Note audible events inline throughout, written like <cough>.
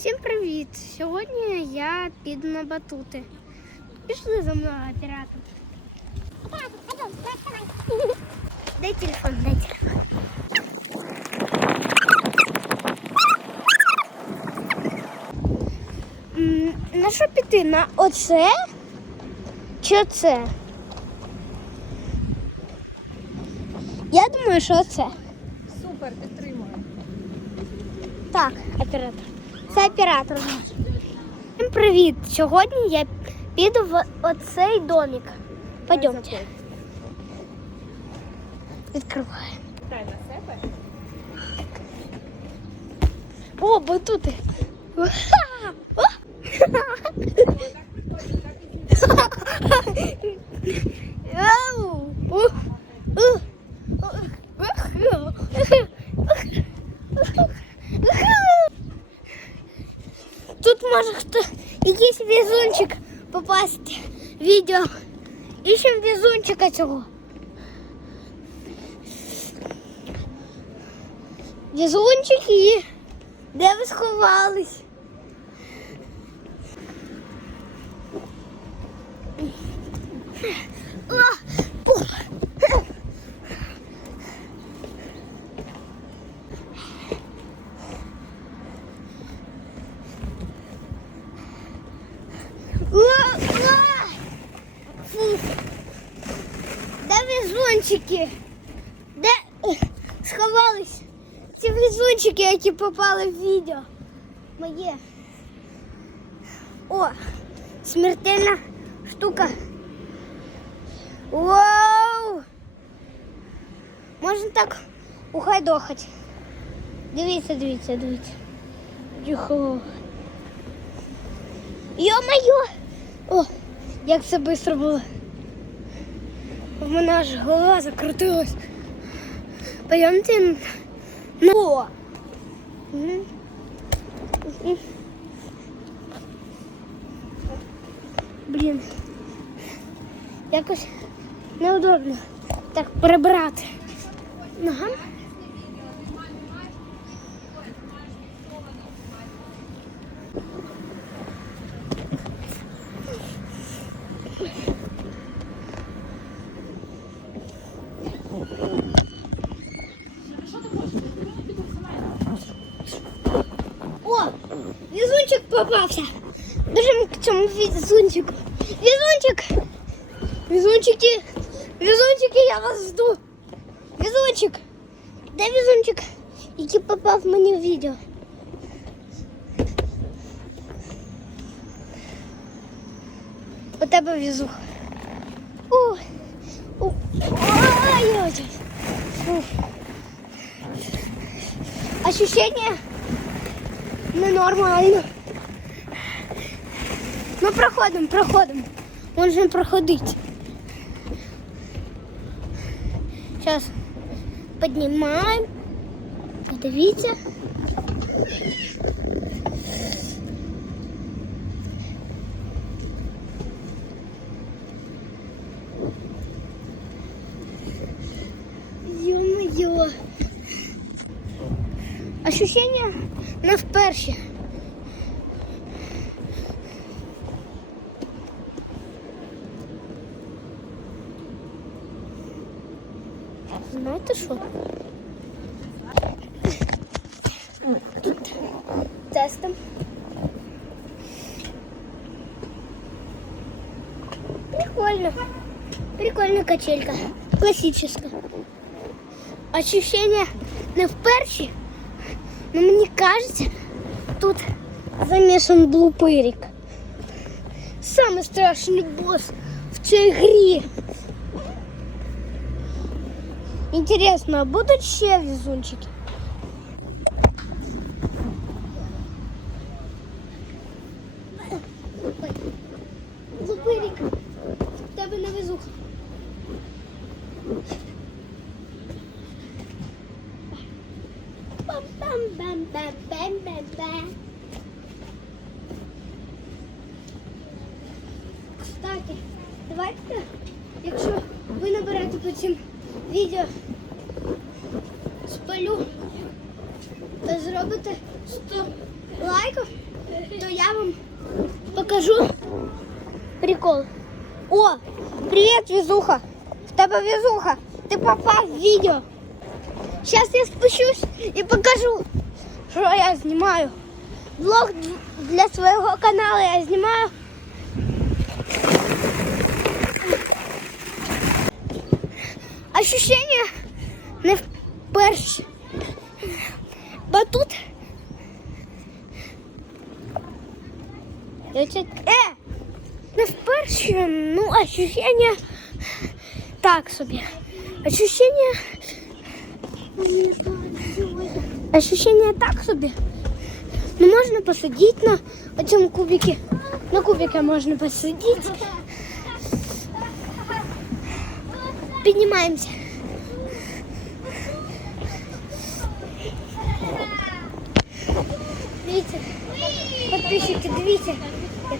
Всім привіт! Сьогодні я піду на батути. Пішли за мною оператор. Дай телефон, дай телефон. На що піти? На оце чи оце? Я думаю, що оце. Супер, підтримую. Так, оператор. Це оператор наш. Всім привіт! Сьогодні я піду в оцей домик. Пойдемте. Відкриваємо. О, батути. <laughs> <laughs> Тут може хто якийсь візунчик попасти в відео. Іщемо візунчика цього. Візунчики, де ви сховались? О, Візунчики? Де сховались ці візунчики, які попали в відео? Моє. О, смертельна штука. Вау! Можна так ухайдохати. Дивіться, дивіться, дивіться. Йо-моє! О, як це швидко було. У мене аж голова закрутилась. Пойдемте. Ну. О! Блін. Якось неудобно так прибрати. Ногами. О, візунчик попався. К цьому візунчику. Візунчик! Візунчики! Візунчики, я вас жду! Візунчик! Де візунчик, який попав мені в відео? У тебе візух. Ощущение ненормально. Ну проходим, проходим. Он же проходить. Сейчас поднимаем. Это видите? Ё-моё. Ощущение на вперше. Знаєте що? Тут тестом. Прикольно. Прикольная качелька. Классическая. Ощущение не вперше, но мне кажется, тут замешан блупырик. Самый страшный босс в цій грі. Інтересно, а будуть ще візунчики? Зупинник, в тебе не везуха. Кстати, давайте, якщо ви наберете потім відео спалю, то зробите 100 лайків, то я вам покажу прикол. О, привет, везуха. В тебе везуха. Ты попал в видео. Сейчас я спущусь и покажу, что я снимаю. Влог для своего канала я снимаю. Ощущення не вперше. Бо тут. Я це- Е! Не вперше, ну, ощущення так собі. Ощущення. Ощущення так собі. Ну, можна посидіти на цьому кубике. На кубике можна посидіти. Піднімаємося. Дивіться, підписчики, дивіться. Як...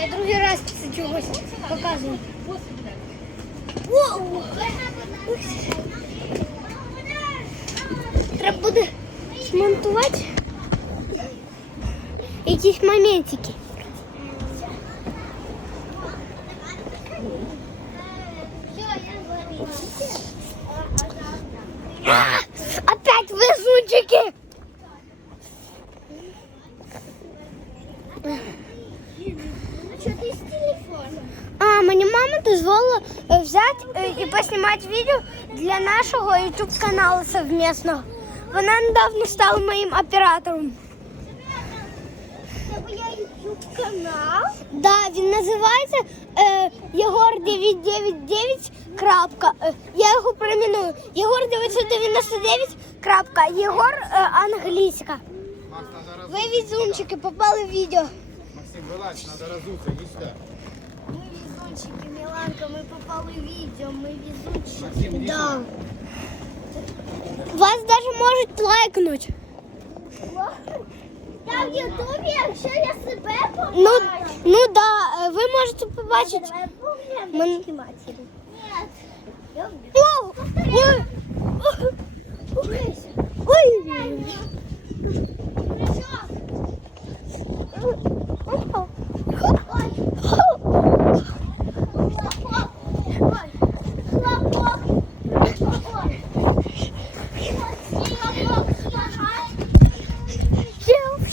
Я другий раз це чогось показую. Воу! Треба буде смонтувати якісь моментики. А, Опять телефоном? А, мені мама дозволила е, взяти е, і поснімати відео для нашого YouTube каналу совместного. Вона недавно стала моїм оператором. Це YouTube канал? Да, він називається е, Єгор 999. Крапка. Е, я його перейменую. Єгор 999. Крапка. Єгор е, англійська. Ви візунчики попали в відео. Максим, вылазь, надо разуться, иди сюда. Ми везунчики, Міланка, ми попали в відео, ми везунчики. Максим, Да. Вас даже можуть лайкнуть. Я в Ютубі, якщо я себе побачу. Ну, ну да, е, ви можете побачити. Давай поглянемо Мен- матері. Ні. Воу!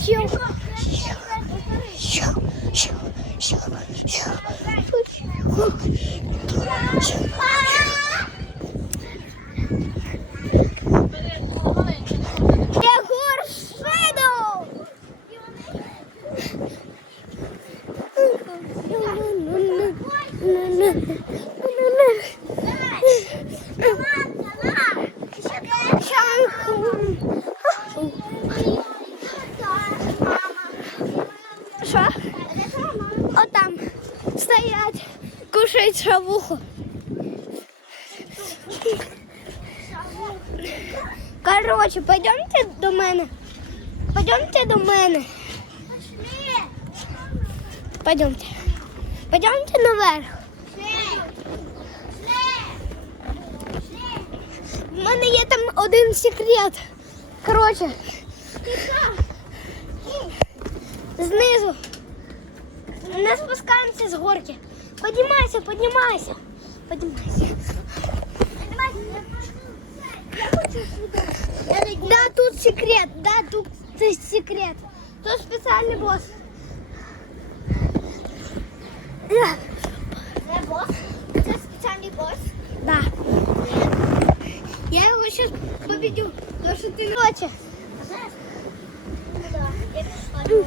Yeah. Короче, пойдемте до мене. Пойдемте до мене. Пойдемте. Пойдемте наверх. В мене є там один секрет. Короче. Знизу. Не спускаємося з горки. Піднімайся, піднімайся. Піднімайся. Да, тут секрет, да, тут це секрет. Тут спеціальний босс. Да. Це бос? Це спеціальний бос? Да. Я його зараз победю, тому що ти не хочеш. Ну да. Я пішла,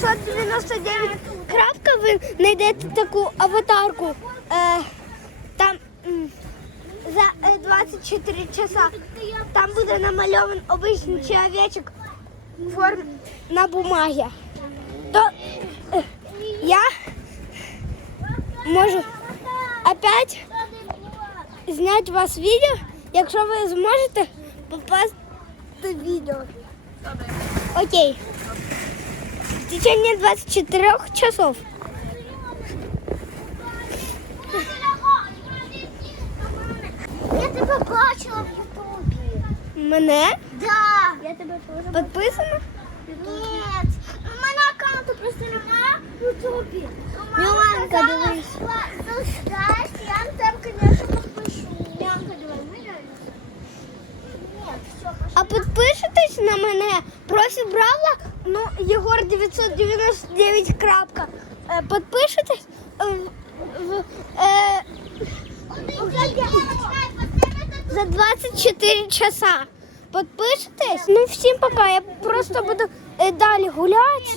999 крапка, ви знайдете таку аватарку. Е, там за е, 24 часа там буде намальований обичний чоловічок в формі на бумагі. То е, я можу опять зняти вас відео, якщо ви зможете попасти в відео. Окей. В течение 24 часов. Я тебе бачила в Ютубі. Мене Да. Я тебе теж підписано? Нет. У мене аккаунту просто немає в Ютубі. Міланка, дивись. Залишаєш, я на тебе, конечно, підпишу. Міланка, давай, виглядай. Нет, все, А підпишитесь на мене профі Бравла, ну, Єгор 999 крапка. Е, Підпишитесь е, е, за 24 часа. Підпишитесь? Ну всім пока. Я просто буду далі гуляти.